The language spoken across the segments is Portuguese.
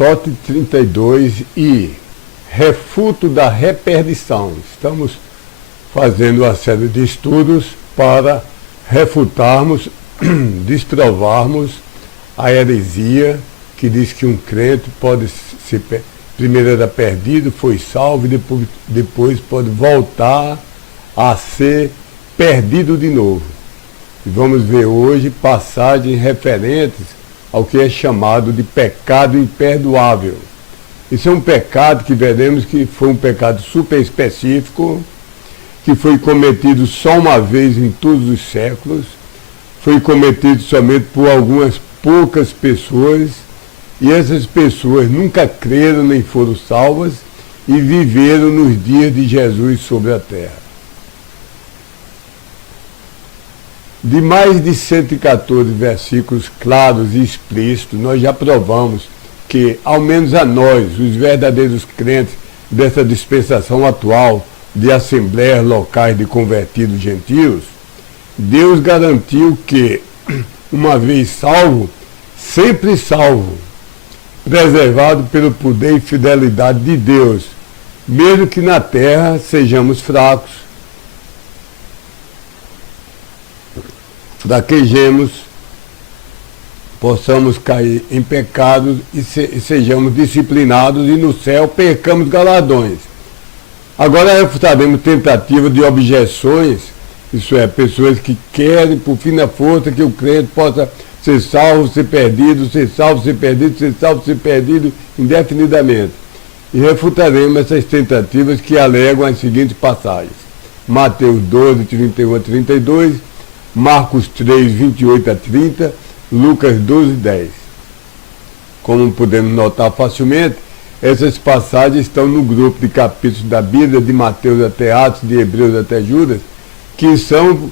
SOT 32 e refuto da reperdição. Estamos fazendo uma série de estudos para refutarmos, desprovarmos a heresia que diz que um crente pode ser, primeiro era perdido, foi salvo e depois pode voltar a ser perdido de novo. E vamos ver hoje passagens referentes ao que é chamado de pecado imperdoável. Isso é um pecado que veremos que foi um pecado super específico, que foi cometido só uma vez em todos os séculos, foi cometido somente por algumas poucas pessoas, e essas pessoas nunca creram nem foram salvas e viveram nos dias de Jesus sobre a terra. De mais de 114 versículos claros e explícitos, nós já provamos que, ao menos a nós, os verdadeiros crentes dessa dispensação atual de assembleias locais de convertidos gentios, Deus garantiu que, uma vez salvo, sempre salvo, preservado pelo poder e fidelidade de Deus, mesmo que na terra sejamos fracos, fraquejemos, possamos cair em pecados e sejamos disciplinados e no céu percamos galardões. Agora refutaremos tentativas de objeções, isso é, pessoas que querem por fim da força que o crente possa ser salvo, ser perdido, ser salvo, ser perdido, ser salvo, ser perdido indefinidamente. E refutaremos essas tentativas que alegam as seguintes passagens: Mateus 12, 31 a 32, Marcos 3, 28 a 30, Lucas 12, 10. Como podemos notar facilmente, essas passagens estão no grupo de capítulos da Bíblia, de Mateus até Atos, de Hebreus até Judas, que são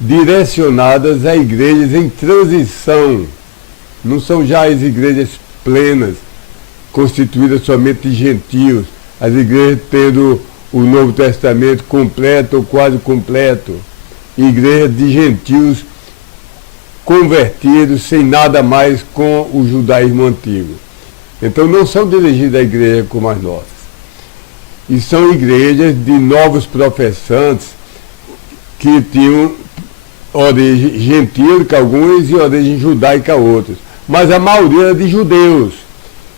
direcionadas a igrejas em transição. Não são já as igrejas plenas, constituídas somente de gentios, as igrejas tendo o Novo Testamento completo ou quase completo, igrejas de gentios convertidos sem nada mais com o judaísmo antigo. Então não são dirigidas à igreja como as nossas. E são igrejas de novos professantes que tinham origem gentílica alguns e origem judaica outros. Mas a maioria era de judeus.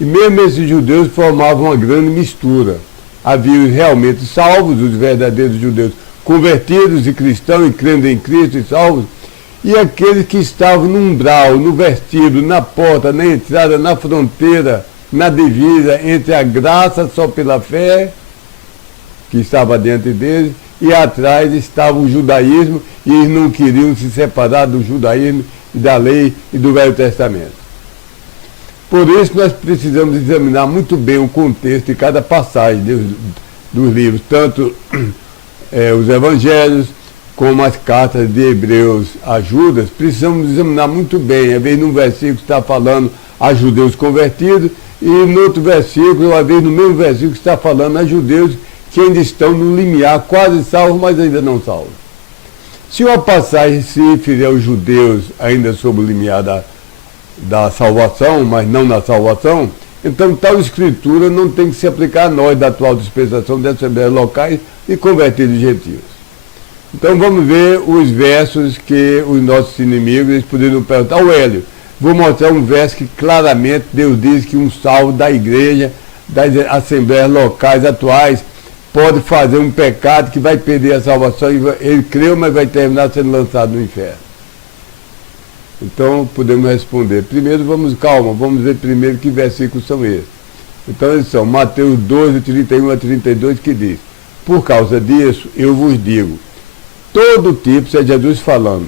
E mesmo esses judeus formavam uma grande mistura. Havia os realmente salvos, os verdadeiros judeus convertidos e cristãos e crendo em Cristo e salvos, e aqueles que estavam no umbral, no vestíbulo, na porta, na entrada, na fronteira, na divisa entre a graça só pela fé, que estava diante deles, e atrás estava o judaísmo, e eles não queriam se separar do judaísmo e da lei e do Velho Testamento. Por isso nós precisamos examinar muito bem o contexto de cada passagem dos livros, tanto os evangelhos, como as cartas de Hebreus a Judas. Precisamos examinar muito bem. Às vezes num versículo está falando a judeus convertidos, e no outro versículo, às vezes no mesmo versículo, está falando a judeus que ainda estão no limiar, quase salvos, mas ainda não salvos. Se uma passagem se referir aos judeus ainda sob o limiar da salvação, mas não na salvação, então tal escritura não tem que se aplicar a nós da atual dispensação das assembleias locais e convertidos gentios. Então vamos ver os versos que os nossos inimigos eles poderiam perguntar. Hélio, vou mostrar um verso que claramente Deus diz que um salvo da igreja, das assembleias locais atuais, pode fazer um pecado que vai perder a salvação, e ele creu, mas vai terminar sendo lançado no inferno. Então podemos responder. Primeiro vamos ver primeiro que versículos são esses. Então eles são Mateus 12, 31 a 32, que diz: por causa disso eu vos digo, todo tipo, isso é Jesus falando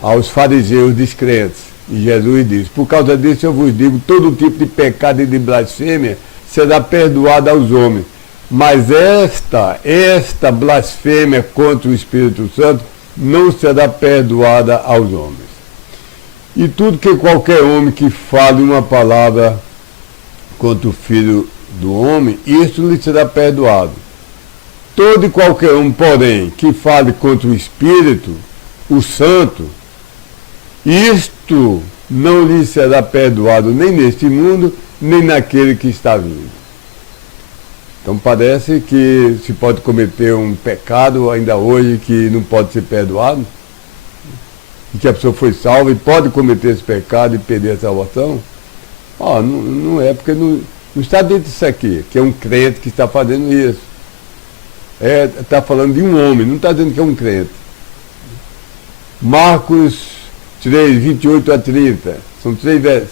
aos fariseus descrentes, e Jesus diz: por causa disso eu vos digo, todo tipo de pecado e de blasfêmia será perdoado aos homens, mas esta blasfêmia contra o Espírito Santo não será perdoada aos homens. E tudo que qualquer homem que fale uma palavra contra o Filho do Homem, isso lhe será perdoado. Todo e qualquer um, porém, que fale contra o Espírito, o Santo, isto não lhe será perdoado nem neste mundo nem naquele que está vindo. Então parece que se pode cometer um pecado ainda hoje que não pode ser perdoado, e que a pessoa foi salva e pode cometer esse pecado e perder a salvação. Não é, porque não está dentro disso aqui, que é um crente que está fazendo isso. Está falando de um homem, não está dizendo que é um crente. Marcos 3, 28 a 30, são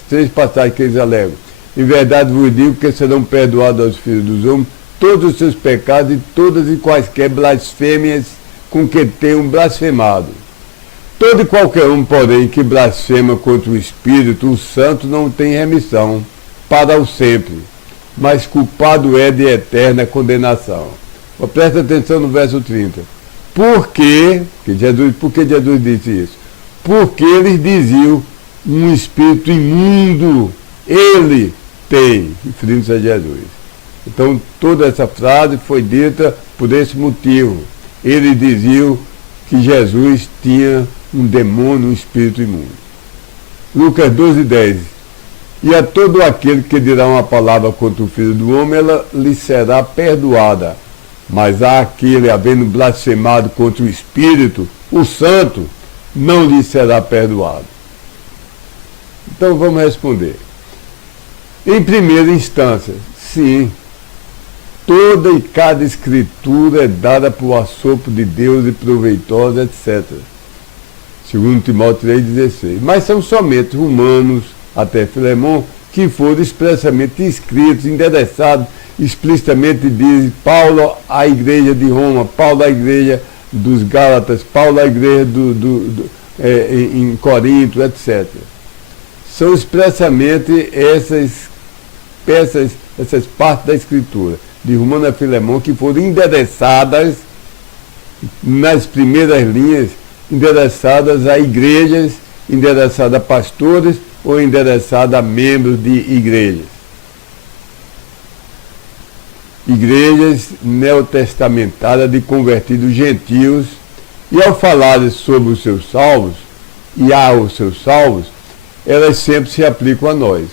três passagens que eles alegam. Em verdade vos digo que serão perdoados aos filhos dos homens todos os seus pecados e todas e quaisquer blasfêmias com que tenham blasfemado. Todo e qualquer um, porém, que blasfema contra o Espírito, o Santo, não tem remissão para o sempre, mas culpado é de eterna condenação. Mas presta atenção no verso 30. Por que Jesus disse isso? Porque eles diziam, um espírito imundo ele tem, referindo-se a Jesus. Então, toda essa frase foi dita por esse motivo. Eles diziam que Jesus tinha um demônio, um espírito imundo. Lucas 12, 10. E a todo aquele que dirá uma palavra contra o Filho do Homem, ela lhe será perdoada. Mas a aquele, havendo blasfemado contra o Espírito, o Santo, não lhe será perdoado. Então vamos responder. Em primeira instância, sim, toda e cada escritura é dada por assopro de Deus e proveitosa, etc. Segundo Timóteo 3,16. Mas são somente Romanos, até Filemão, que foram expressamente escritos, endereçados, explicitamente diz Paulo à igreja de Roma, Paulo à igreja dos Gálatas, Paulo à igreja em Corinto, etc. São expressamente essas partes da Escritura, de Romano a Filemão, que foram endereçadas nas primeiras linhas, endereçadas a igrejas, endereçadas a pastores ou endereçadas a membros de igrejas. Igrejas neotestamentárias de convertidos gentios, e ao falar sobre os seus salvos, e aos seus salvos, elas sempre se aplicam a nós.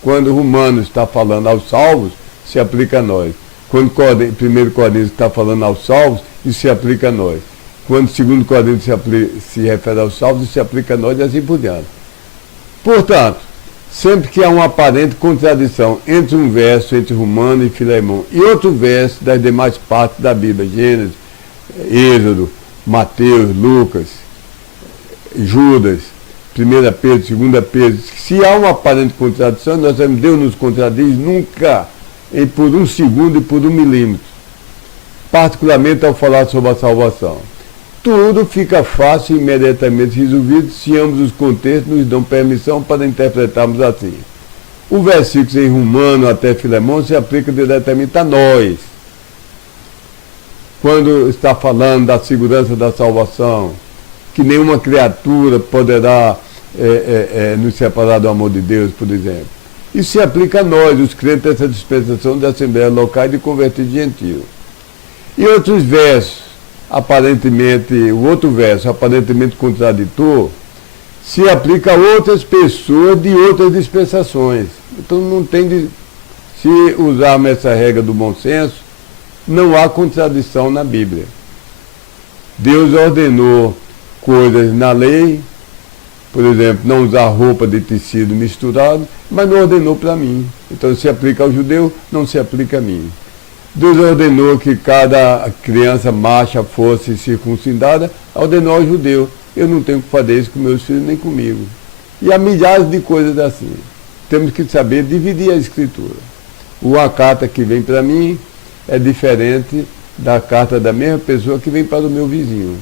Quando Romanos está falando aos salvos, se aplica a nós. Quando 1 Coríntios está falando aos salvos, isso se aplica a nós. Quando 2 Coríntios se refere aos salvos, isso se aplica a nós e assim por diante. Portanto, sempre que há uma aparente contradição entre um verso, entre Romano e Filemão, e outro verso das demais partes da Bíblia, Gênesis, Êxodo, Mateus, Lucas, Judas, 1 Pedro, 2 Pedro, se há uma aparente contradição, nós sabemos que Deus nos contradiz nunca, por um segundo e por um milímetro, particularmente ao falar sobre a salvação. Tudo fica fácil e imediatamente resolvido se ambos os contextos nos dão permissão para interpretarmos assim. O versículo em Romano até Filemão se aplica diretamente a nós. Quando está falando da segurança da salvação, que nenhuma criatura poderá nos separar do amor de Deus, por exemplo. Isso se aplica a nós, os crentes dessa dispensação de Assembleia Local e de convertidos gentios. E outros versos, o outro verso, aparentemente contraditor, se aplica a outras pessoas de outras dispensações. Então não tem se usarmos essa regra do bom senso, não há contradição na Bíblia. Deus ordenou coisas na lei, por exemplo, não usar roupa de tecido misturado, mas não ordenou para mim. Então se aplica ao judeu, não se aplica a mim. Deus ordenou que cada criança macha fosse circuncidada, ordenou ao judeu. Eu não tenho que fazer isso com meus filhos nem comigo. E há milhares de coisas assim. Temos que saber dividir a escritura. Uma carta que vem para mim é diferente da carta da mesma pessoa que vem para o meu vizinho.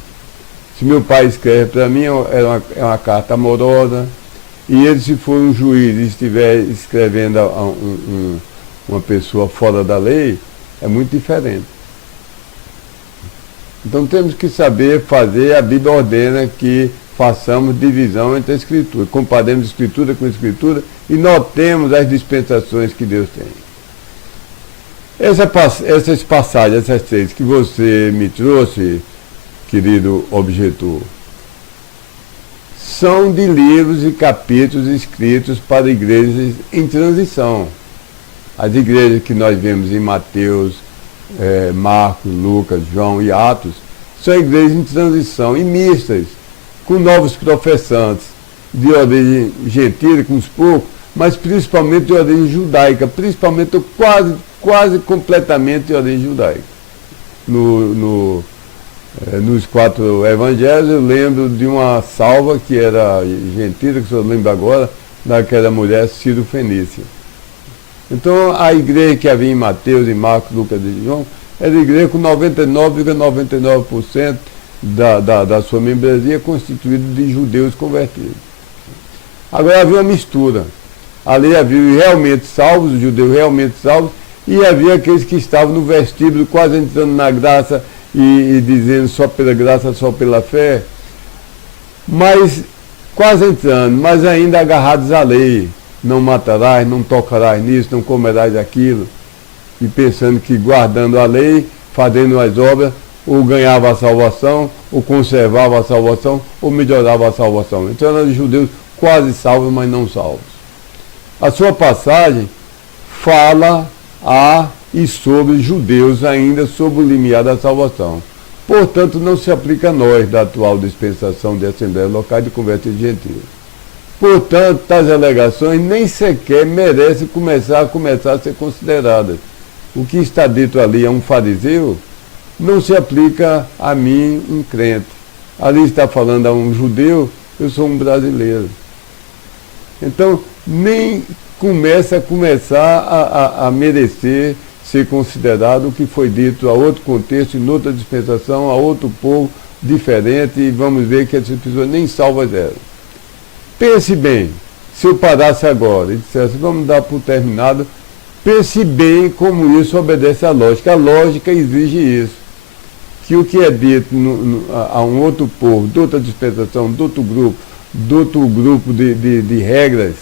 Se meu pai escreve para mim, é uma carta amorosa, e ele, se for um juiz e estiver escrevendo a uma pessoa fora da lei, é muito diferente. Então temos que saber fazer, a Bíblia ordena que façamos divisão entre a Escritura, comparemos Escritura com Escritura e notemos as dispensações que Deus tem. Essas passagens, essas três que você me trouxe, querido objetor, são de livros e capítulos escritos para igrejas em transição. As igrejas que nós vemos em Mateus, Marcos, Lucas, João e Atos, são igrejas em transição e mistas, com novos professantes, de origem gentílica, com uns poucos, mas principalmente de origem judaica, principalmente ou quase completamente de origem judaica. Nos 4 evangelhos eu lembro de uma salva que era gentílica, que eu lembro agora, daquela mulher Ciro-Fenícia. Então a igreja que havia em Mateus, em Marcos, Lucas e João, era igreja com 99,99% da sua membresia constituída de judeus convertidos. Agora havia uma mistura. Ali havia realmente salvos, os judeus realmente salvos, e havia aqueles que estavam no vestíbulo, quase entrando na graça e dizendo só pela graça, só pela fé, mas quase entrando, mas ainda agarrados à lei. Não matarás, não tocarás nisso, não comerás aquilo, e pensando que guardando a lei, fazendo as obras, ou ganhava a salvação, ou conservava a salvação, ou melhorava a salvação. Então eram judeus quase salvos, mas não salvos. A sua passagem fala a e sobre judeus ainda sob o limiar da salvação. Portanto, não se aplica a nós da atual dispensação de assembleias locais de convertidos gentios. Portanto, tais alegações nem sequer merecem começar a ser consideradas. O que está dito ali a um fariseu não se aplica a mim, um crente. Ali está falando a um judeu, eu sou um brasileiro. Então, nem começar a merecer ser considerado o que foi dito a outro contexto, em outra dispensação, a outro povo diferente, e vamos ver que essas pessoas nem salvas eram. Pense bem, se eu parasse agora e dissesse, vamos dar por terminado, pense bem como isso obedece à lógica. A lógica exige isso, que o que é dito a um outro povo, de outra dispensação, de outro grupo de regras,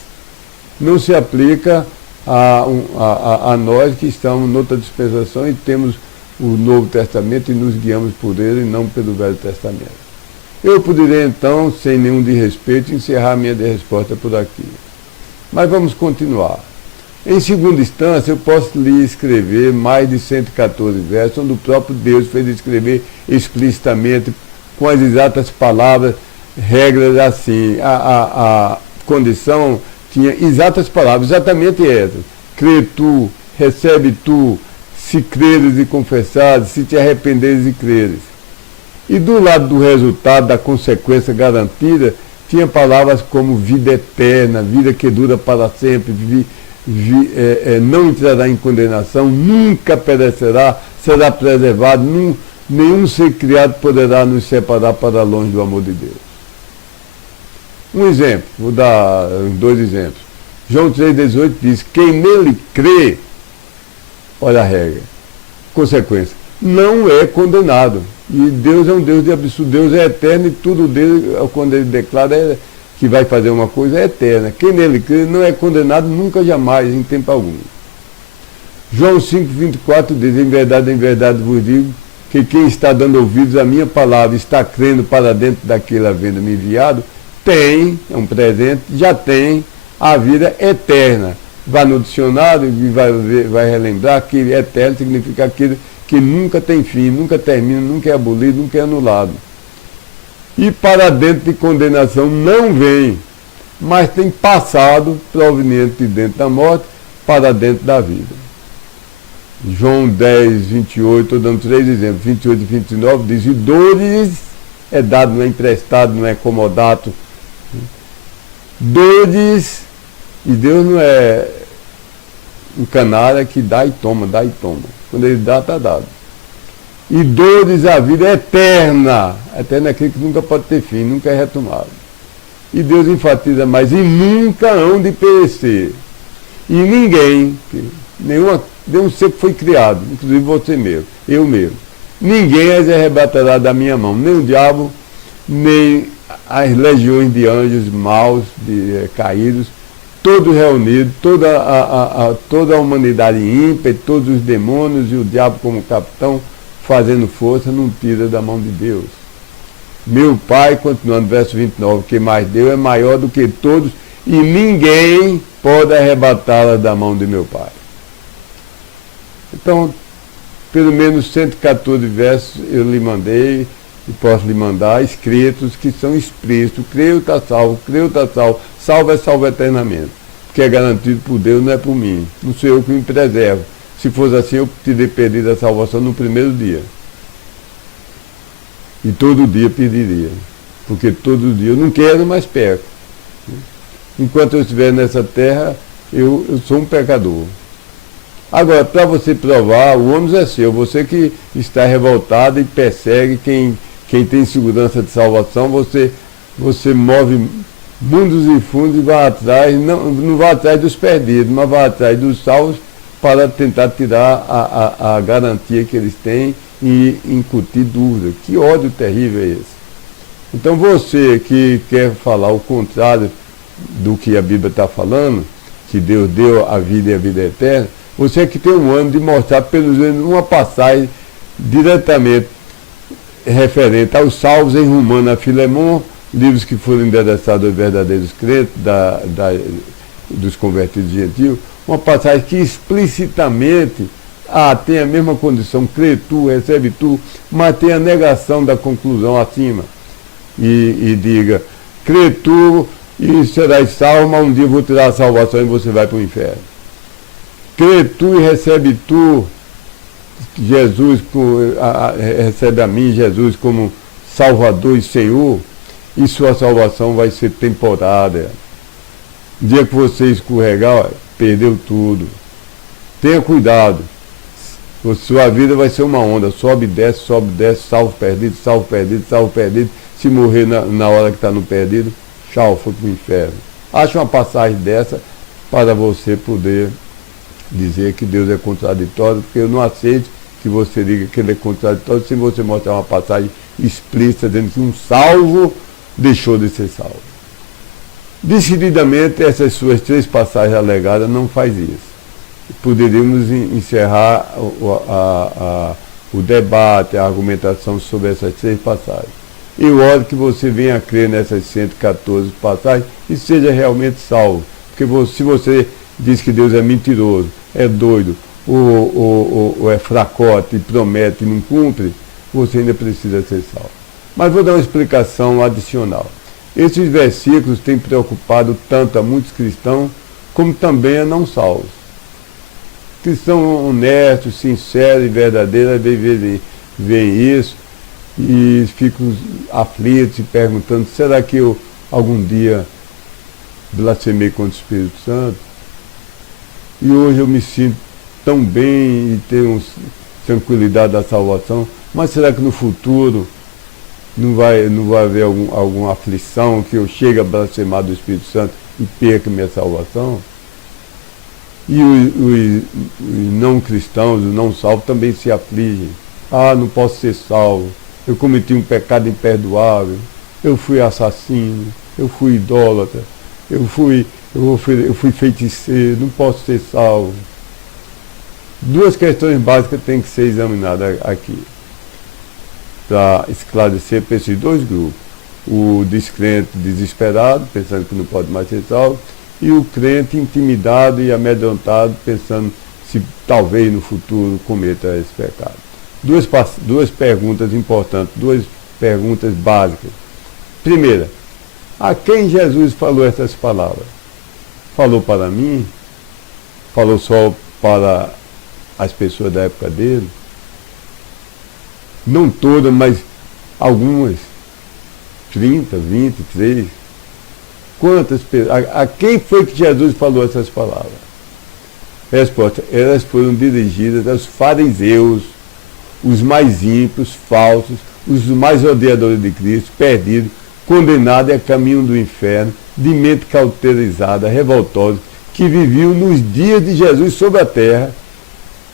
não se aplica a nós que estamos noutra dispensação e temos o Novo Testamento e nos guiamos por ele e não pelo Velho Testamento. Eu poderia então, sem nenhum desrespeito, encerrar minha resposta por aqui. Mas vamos continuar. Em segunda instância, eu posso lhe escrever mais de 114 versos, onde o próprio Deus fez escrever explicitamente, com as exatas palavras, regras assim. A condição tinha exatas palavras, exatamente essas. Crê tu, recebe tu, se creres e confessares, se te arrependeres e creres. E do lado do resultado, da consequência garantida, tinha palavras como vida eterna, vida que dura para sempre, não entrará em condenação, nunca perecerá, será preservado, nenhum ser criado poderá nos separar para longe do amor de Deus. Um exemplo, vou dar 2 exemplos. João 3,18 diz, quem nele crê, olha a regra, consequência, não é condenado. E Deus é um Deus de absurdo, Deus é eterno e tudo dele, quando ele declara que vai fazer uma coisa, é eterna. Quem nele crê não é condenado nunca, jamais, em tempo algum. João 5,24 diz, em verdade vos digo, que quem está dando ouvidos à minha palavra, está crendo para dentro daquele havendo-me enviado, tem, é um presente, já tem a vida eterna. Vai no dicionário e vai relembrar que eterno significa aquilo que nunca tem fim, nunca termina, nunca é abolido, nunca é anulado. E para dentro de condenação não vem, mas tem passado, proveniente de dentro da morte, para dentro da vida. João 10, 28, estou dando 3 exemplos, 28 e 29, diz, e dores é dado, não é emprestado, não é comodato. Dores, e Deus não é um canária que dá e toma, dá e toma. Quando ele dá, está dado. E dores a vida é eterna. Eterna é aquilo que nunca pode ter fim, nunca é retomado. E Deus enfatiza mais, e nunca hão de perecer. E ninguém, nenhum ser que foi criado, inclusive você mesmo, eu mesmo, ninguém as arrebatará da minha mão, nem o diabo, nem as legiões de anjos maus, caídos, todos reunidos, toda a humanidade ímpia, todos os demônios e o diabo como capitão, fazendo força, não tira da mão de Deus. Meu Pai, continuando verso 29, que mais deu é maior do que todos, e ninguém pode arrebatá-la da mão de meu Pai. Então, pelo menos 114 versos eu lhe mandei e posso lhe mandar escritos que são explícitos. Creio está salvo, salvo é salvo eternamente. Porque é garantido por Deus, não é por mim. Não sou eu que me preservo. Se fosse assim, eu teria perdido a salvação no primeiro dia. E todo dia pediria. Porque todo dia eu não quero, mas perco. Enquanto eu estiver nessa terra, eu sou um pecador. Agora, para você provar, o ônus é seu. Você que está revoltado e persegue quem tem segurança de salvação, você move mundos e fundos e vai atrás, não vai atrás dos perdidos, mas vai atrás dos salvos para tentar tirar a garantia que eles têm e incutir dúvida. Que ódio terrível é esse? Então você que quer falar o contrário do que a Bíblia está falando, que Deus deu a vida e a vida eterna, você é que tem um ânimo de mostrar pelo menos uma passagem diretamente referente aos salvos em Romano a Filemon, livros que foram endereçados aos verdadeiros crentes, dos convertidos gentios, uma passagem que explicitamente tem a mesma condição, crê tu, recebe tu, mas tem a negação da conclusão acima. E diga, crê tu e serás salvo, mas um dia eu vou tirar a salvação e você vai para o inferno. Crê tu e recebe tu, Jesus, recebe a mim, Jesus, como Salvador e Senhor, e sua salvação vai ser temporária. No dia que você escorregar, perdeu tudo. Tenha cuidado. Sua vida vai ser uma onda, sobe e desce, salvo, perdido, salvo, perdido, salvo, perdido. Se morrer na hora que está no perdido, tchau, foi para o inferno. Acha uma passagem dessa para você poder dizer que Deus é contraditório, porque eu não aceito que você diga que ele é contraditório sem você mostrar uma passagem explícita dizendo que um salvo deixou de ser salvo. Decididamente, essas suas 3 passagens alegadas não faz isso. Poderíamos encerrar o debate, a argumentação sobre essas 3 passagens. Eu oro que você venha a crer nessas 114 passagens e seja realmente salvo. Porque se você diz que Deus é mentiroso, é doido, ou é fracote e promete e não cumpre, você ainda precisa ser salvo. Mas vou dar uma explicação adicional. Esses versículos têm preocupado tanto a muitos cristãos, como também a não salvos. Cristãos honestos, sinceros e verdadeiros veem isso e ficam aflitos e perguntando, será que eu algum dia blasfemei contra o Espírito Santo? E hoje eu me sinto tão bem e tenho tranquilidade da salvação, mas será que no futuro não vai haver alguma aflição que eu chegue a blasfemar do Espírito Santo e perca minha salvação? E os não cristãos, os não salvos também se afligem. Não posso ser salvo, eu cometi um pecado imperdoável, eu fui assassino, eu fui idólatra, eu fui feiticeiro, não posso ser salvo. 2 questões básicas têm que ser examinadas aqui, para esclarecer para esses 2 grupos. O descrente desesperado, pensando que não pode mais ser salvo, e o crente intimidado e amedrontado, pensando se talvez no futuro cometa esse pecado. 2 perguntas importantes, 2 perguntas básicas. Primeira, a quem Jesus falou essas palavras? Falou para mim? Falou só para as pessoas da época dele? Não todas, mas algumas. 30, 20, 3. Quantas pessoas? A quem foi que Jesus falou essas palavras? Resposta: elas foram dirigidas aos fariseus, os mais ímpios, falsos, os mais odiadores de Cristo, perdidos, condenados a caminho do inferno, de mente cauterizada, revoltosa, que viviam nos dias de Jesus sobre a terra,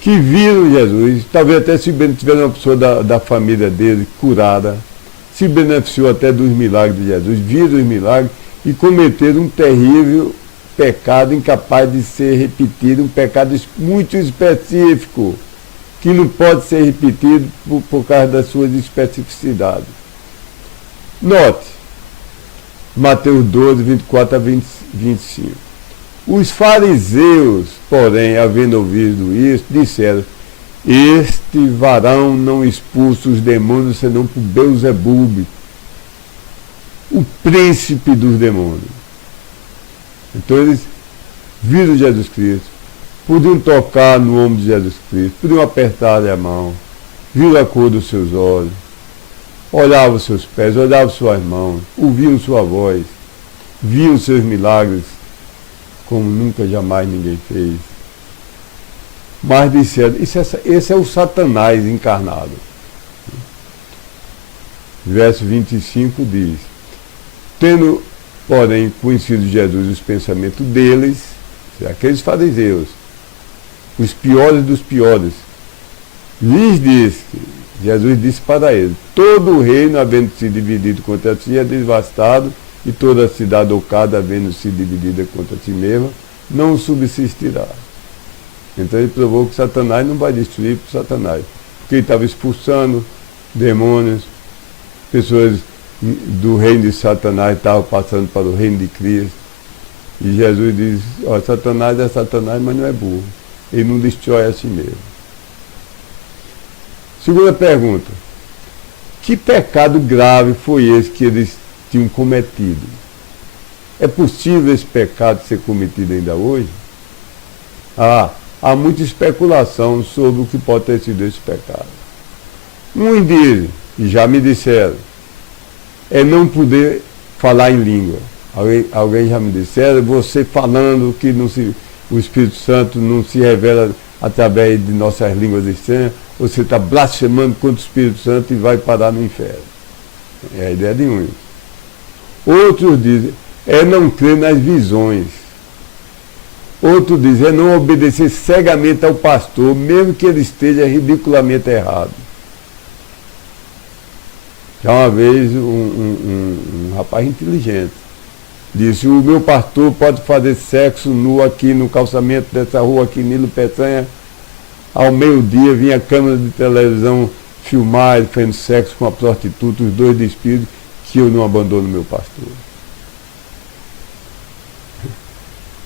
que viram Jesus, talvez até se tiveram uma pessoa da família dele curada, se beneficiou até dos milagres de Jesus, viram os milagres e cometeram um terrível pecado incapaz de ser repetido, um pecado muito específico, que não pode ser repetido por causa das suas especificidades. Note, Mateus 12, 24 a 25. Os fariseus, porém, havendo ouvido isso, disseram, este varão não expulsa os demônios senão por Beelzebub, o príncipe dos demônios. Então eles viram Jesus Cristo, podiam tocar no ombro de Jesus Cristo, podiam apertar-lhe a mão, viram a cor dos seus olhos, olhavam seus pés, olhavam suas mãos, ouviam sua voz, viam seus milagres, como nunca jamais ninguém fez. Mas disseram, esse é o Satanás encarnado. Verso 25 diz, tendo, porém, conhecido Jesus os pensamentos deles, aqueles fariseus, os piores dos piores, lhes disse, Jesus disse para eles, todo o reino, havendo se dividido contra si, é devastado, e toda a cidade ou casa, havendo se dividida contra si mesma, não subsistirá. Então ele provou que Satanás não vai destruir por Satanás, porque ele estava expulsando demônios, pessoas do reino de Satanás estavam passando para o reino de Cristo. E Jesus diz, ó, Satanás é Satanás, mas não é burro. Ele não destrói a si mesmo. Segunda pergunta. Que pecado grave foi esse que eles tinham cometido? É possível esse pecado ser cometido ainda hoje? Há muita especulação sobre o que pode ter sido esse pecado. Uns dizem, e já me disseram, é não poder falar em língua. Alguém já me disseram, você falando que o Espírito Santo não se revela através de nossas línguas estranhas, você está blasfemando contra o Espírito Santo e vai parar no inferno. É a ideia de uns. Outros dizem, é não crer nas visões. Outros dizem, é não obedecer cegamente ao pastor, mesmo que ele esteja ridiculamente errado. Já uma vez um rapaz inteligente disse, o meu pastor pode fazer sexo nu aqui no calçamento dessa rua aqui, Nilo Peçanha, ao meio-dia vinha a câmera de televisão filmar ele fazendo sexo com a prostituta, os dois despidos, que eu não abandono meu pastor.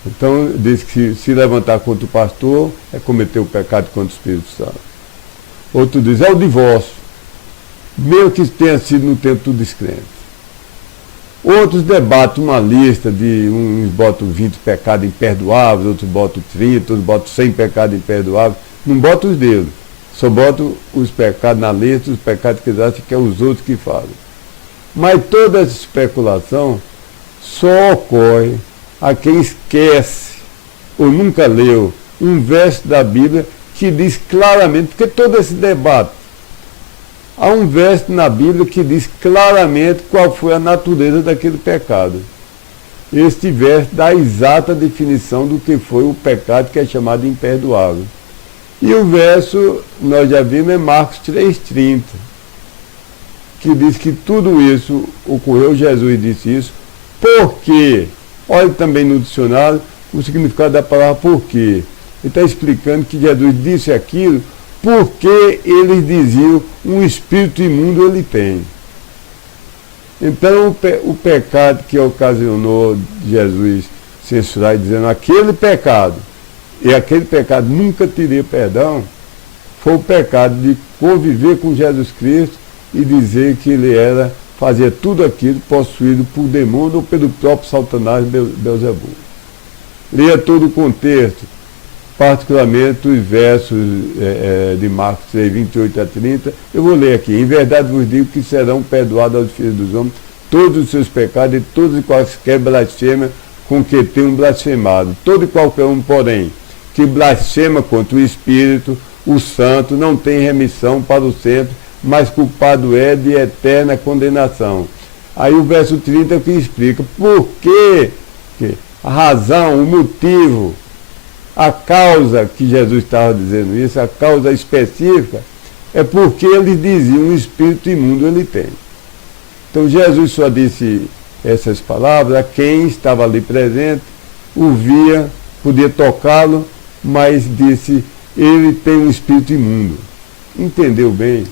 Então, diz que se levantar contra o pastor é cometer o pecado contra o Espírito Santo. Outro diz, é o divórcio, mesmo que tenha sido no tempo do descrente. Outros debatem uma lista de, uns botam 20 pecados imperdoáveis, outros botam 30, outros botam 100 pecados imperdoáveis. Não botam os deles, só botam os pecados na lista, os pecados que eles acham que é os outros que fazem. Mas toda essa especulação só ocorre a quem esquece ou nunca leu um verso da Bíblia que diz claramente, porque todo esse debate, há um verso na Bíblia que diz claramente qual foi a natureza daquele pecado. Este verso dá a exata definição do que foi o pecado que é chamado imperdoável. E o verso, nós já vimos, é Marcos 3,30, que diz que tudo isso ocorreu, Jesus disse isso, porque, olha também no dicionário o significado da palavra porque. Ele está explicando que Jesus disse aquilo porque eles diziam um espírito imundo ele tem. Então o pecado que ocasionou Jesus censurar dizendo aquele pecado, e aquele pecado nunca teria perdão, foi o pecado de conviver com Jesus Cristo e dizer que ele fazia tudo aquilo possuído por demônio ou pelo próprio Satanás Beelzebub. Leia todo o contexto, particularmente os versos de Marcos 3, 28 a 30. Eu vou ler aqui. Em verdade vos digo que serão perdoados aos filhos dos homens todos os seus pecados e todos e quaisquer blasfêmias com que tenham blasfemado. Todo e qualquer um, porém, que blasfema contra o Espírito, o Santo, não tem remissão para o sempre, mas culpado é de eterna condenação. Aí o verso 30 é o que explica por que a razão, o motivo, a causa que Jesus estava dizendo isso, a causa específica, é porque eles diziam um espírito imundo ele tem. Então Jesus só disse essas palavras a quem estava ali presente, ouvia, podia tocá-lo, mas disse, ele tem um espírito imundo. Entendeu bem?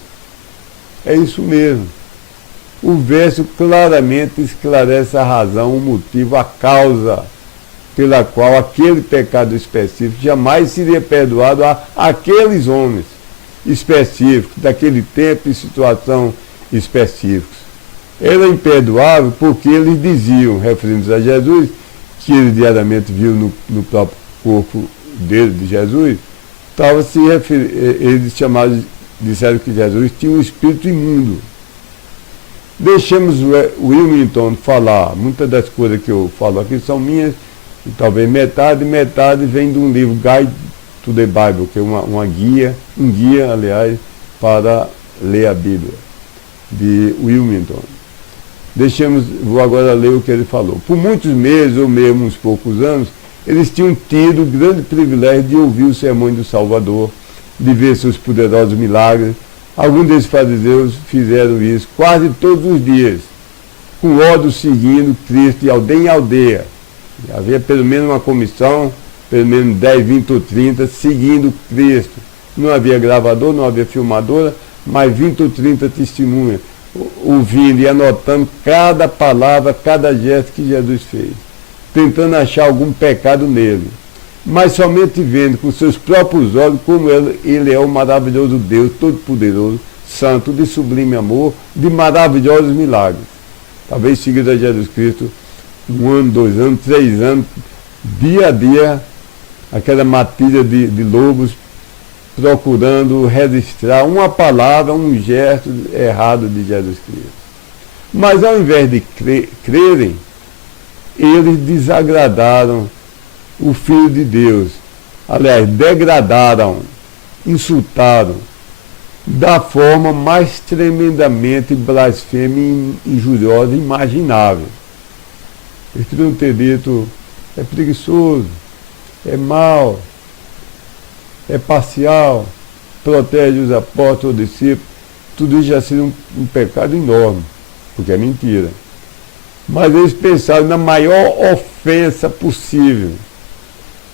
É isso mesmo. O verso claramente esclarece a razão, o motivo, a causa pela qual aquele pecado específico jamais seria perdoado a aqueles homens. específicos, daquele tempo e situação específicos. Era imperdoável porque eles diziam, referindo-se a Jesus, que ele diariamente viu no próprio corpo dele, de Jesus, eles disseram que Jesus tinha um espírito imundo. Deixemos o Willmington falar. Muitas das coisas que eu falo aqui são minhas, e talvez metade vem de um livro, Guide to the Bible, que é um guia, aliás, para ler a Bíblia, de Willmington. Vou agora ler o que ele falou. Por muitos meses, ou mesmo uns poucos anos, eles tinham tido o grande privilégio de ouvir os sermões do Salvador, de ver seus poderosos milagres. Alguns desses fariseus fizeram isso quase todos os dias, com ódio seguindo Cristo de aldeia em aldeia. Havia pelo menos uma comissão, pelo menos 10, 20 ou 30, seguindo Cristo. Não havia gravador, não havia filmadora, mas 20 ou 30 testemunhas, ouvindo e anotando cada palavra, cada gesto que Jesus fez, tentando achar algum pecado nele, mas somente vendo com seus próprios olhos como ele é o maravilhoso Deus, todo-poderoso, santo, de sublime amor, de maravilhosos milagres. Talvez seguido a Jesus Cristo 1 ano, 2 anos, 3 anos, dia a dia, aquela matilha de lobos procurando registrar uma palavra, um gesto errado de Jesus Cristo. Mas ao invés de crerem, eles desagradaram o Filho de Deus. Aliás, degradaram, insultaram, da forma mais tremendamente blasfema e injuriosa imaginável. Eles podiam ter dito, é preguiçoso, é mau, é parcial, protege os apóstolos, os discípulos. Tudo isso já seria um pecado enorme, porque é mentira. Mas eles pensaram na maior ofensa possível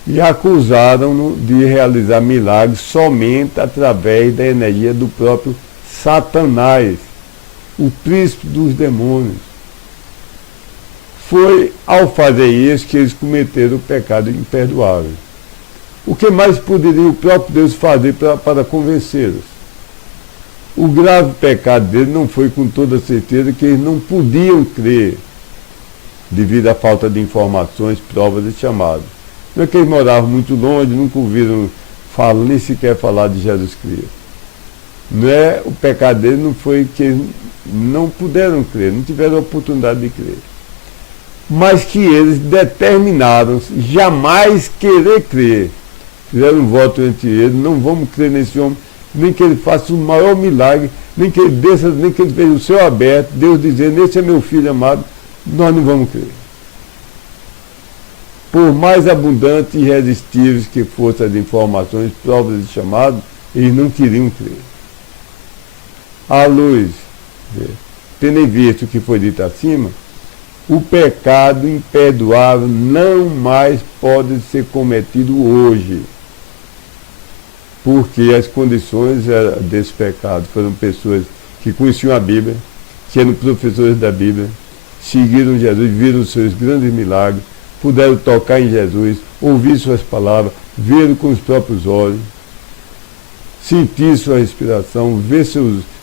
e acusaram-no de realizar milagres somente através da energia do próprio Satanás, o príncipe dos demônios. Foi ao fazer isso que eles cometeram o pecado imperdoável. O que mais poderia o próprio Deus fazer para convencê-los? O grave pecado deles não foi com toda certeza que eles não podiam crer, devido à falta de informações, provas e chamados. Não é que eles moravam muito longe, nunca ouviram falar, nem sequer falar de Jesus Cristo. Não é, o pecado deles não foi que eles não puderam crer, não tiveram a oportunidade de crer. Mas que eles determinaram-se jamais querer crer. Fizeram um voto entre eles, não vamos crer nesse homem, nem que ele faça o maior milagre, nem que ele desça, nem que ele veja o céu aberto, Deus dizendo, esse é meu filho amado, nós não vamos crer. Por mais abundantes e irresistíveis que fossem as informações, provas e chamados, eles não queriam crer. À luz, tendo visto o que foi dito acima, o pecado imperdoável não mais pode ser cometido hoje, porque as condições desse pecado foram pessoas que conheciam a Bíblia, que eram professores da Bíblia, seguiram Jesus, viram os seus grandes milagres, puderam tocar em Jesus, ouvir suas palavras, ver com os próprios olhos, sentir sua respiração, ver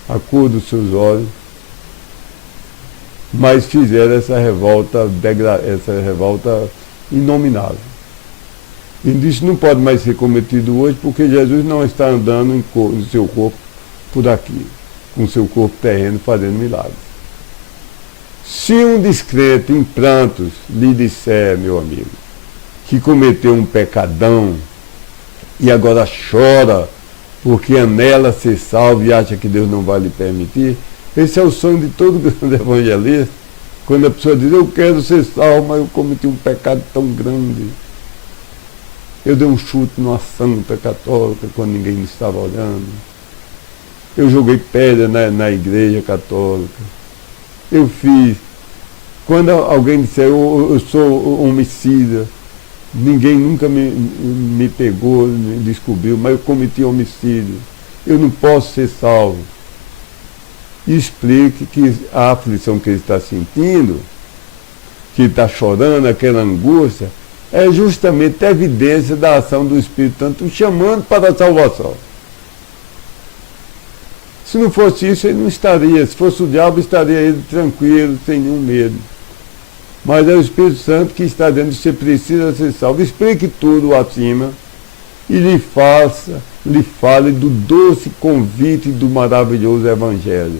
a cor dos seus olhos, mas fizeram essa revolta inominável. E isso não pode mais ser cometido hoje, porque Jesus não está andando no seu corpo por aqui, com o seu corpo terreno, fazendo milagres. Se um descrente em prantos lhe disser, meu amigo, que cometeu um pecadão e agora chora porque anela ser salvo e acha que Deus não vai lhe permitir, esse é o sonho de todo grande evangelista, quando a pessoa diz, eu quero ser salvo, mas eu cometi um pecado tão grande. Eu dei um chute numa santa católica quando ninguém me estava olhando. Eu joguei pedra na igreja católica. Eu fiz. Quando alguém disser, eu sou homicida, ninguém nunca me pegou, me descobriu, mas eu cometi homicídio. Eu não posso ser salvo. E explique que a aflição que ele está sentindo, que ele está chorando, aquela angústia, é justamente a evidência da ação do Espírito Santo chamando para a salvação. Se não fosse isso, ele não estaria. Se fosse o diabo, estaria ele tranquilo, sem nenhum medo. Mas é o Espírito Santo que está dizendo que você precisa ser salvo. Explique tudo acima e lhe fale do doce convite do maravilhoso Evangelho.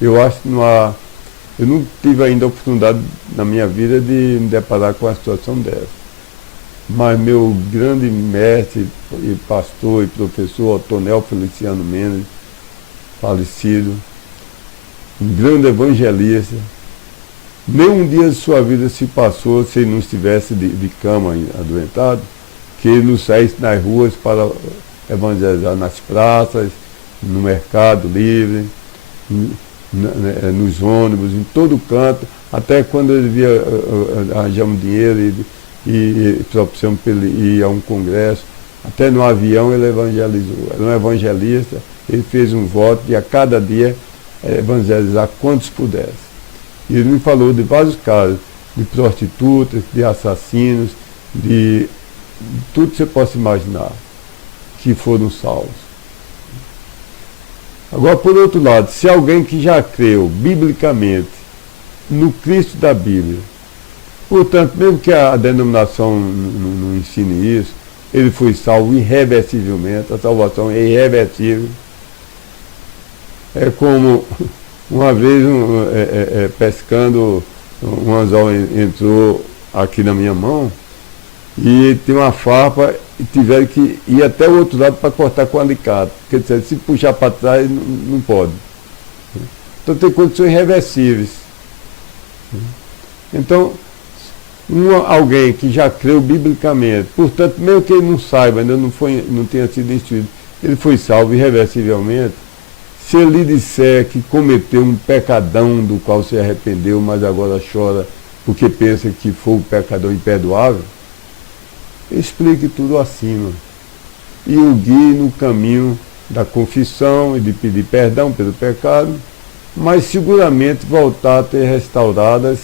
Eu acho que eu não tive ainda a oportunidade na minha vida de me deparar com uma situação dessa. Mas meu grande mestre e pastor e professor, Otonel Feliciano Mendes, falecido, um grande evangelista, nenhum dia de sua vida se passou se ele não estivesse de cama adoentado, que ele não saísse nas ruas para evangelizar nas praças, no mercado livre, nos ônibus, em todo canto, até quando ele via arranjar um dinheiro e opção para ele ir a um congresso, até no avião ele evangelizou. Era um evangelista, ele fez um voto de a cada dia evangelizar quantos pudesse. E ele me falou de vários casos, de prostitutas, de assassinos, de tudo que você possa imaginar, que foram salvos. Agora, por outro lado, se alguém que já creu biblicamente no Cristo da Bíblia, portanto, mesmo que a denominação não ensine isso, ele foi salvo irreversivelmente, a salvação é irreversível. É como uma vez pescando, um anzol entrou aqui na minha mão e tem uma farpa e tiveram que ir até o outro lado para cortar com o alicate. Porque se puxar para trás, não pode. Então tem condições irreversíveis. Então, alguém que já creu biblicamente, portanto, mesmo que ele não saiba, ainda não tenha sido instruído, ele foi salvo irreversivelmente, se ele lhe disser que cometeu um pecadão do qual se arrependeu, mas agora chora porque pensa que foi um pecador imperdoável, explique tudo acima e o guie no caminho da confissão e de pedir perdão pelo pecado, mas seguramente voltar a ter restauradas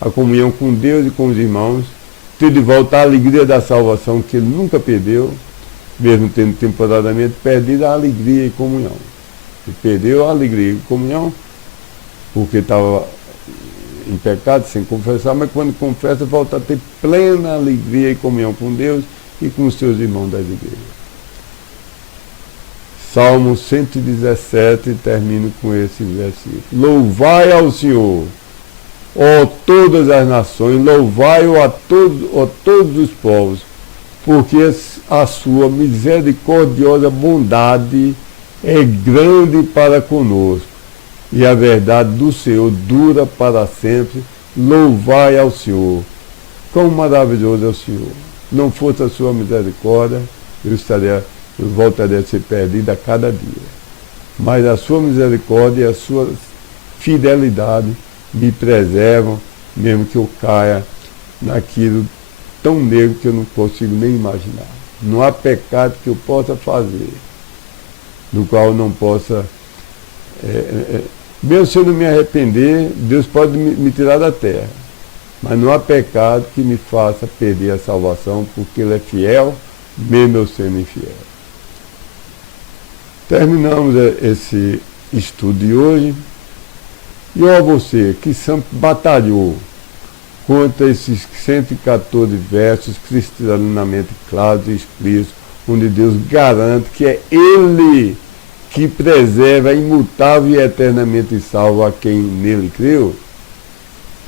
a comunhão com Deus e com os irmãos, ter de volta a alegria da salvação que ele nunca perdeu, mesmo tendo temporariamente perdido a alegria e comunhão. Ele perdeu a alegria e comunhão porque estava em pecado, sem confessar, mas quando confessa, volta a ter plena alegria e comunhão com Deus e com os seus irmãos das igrejas. Salmo 117, termino com esse versículo. Louvai ao Senhor, ó todas as nações, louvai-o a todos os povos, porque a sua misericordiosa bondade é grande para conosco, e a verdade do Senhor dura para sempre. Louvai ao Senhor. Quão maravilhoso é o Senhor. Não fosse a sua misericórdia, eu voltaria a ser perdido a cada dia. Mas a sua misericórdia e a sua fidelidade me preservam, mesmo que eu caia naquilo tão negro que eu não consigo nem imaginar. Não há pecado que eu possa fazer, do qual eu não possa... mesmo se eu não me arrepender, Deus pode me tirar da terra. Mas não há pecado que me faça perder a salvação, porque Ele é fiel, mesmo eu sendo infiel. Terminamos esse estudo de hoje. E ó você que sempre batalhou contra esses 114 versos cristalinamente claros e explícitos, onde Deus garante que é Ele que preserva imutável e eternamente salvo a quem nele creu,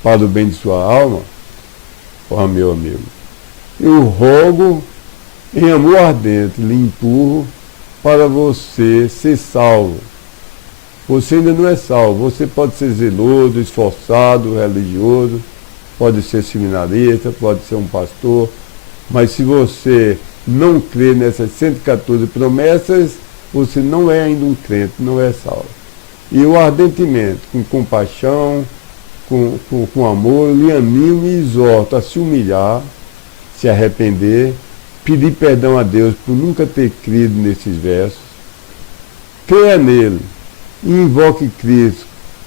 para o bem de sua alma. Ó meu amigo, eu rogo em amor ardente, lhe empurro para você ser salvo. Você ainda não é salvo, você pode ser zeloso, esforçado, religioso, pode ser seminarista, pode ser um pastor, mas se você não crê nessas 114 promessas, você não é ainda um crente, não é salvo. E eu ardentemente, com compaixão, com amor, eu lhe animo e exorto a se humilhar, se arrepender, pedir perdão a Deus por nunca ter crido nesses versos, creia nele e invoque Cristo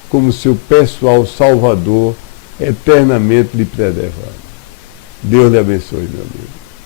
como seu pessoal salvador, eternamente lhe preservado. Deus lhe abençoe, meu amigo.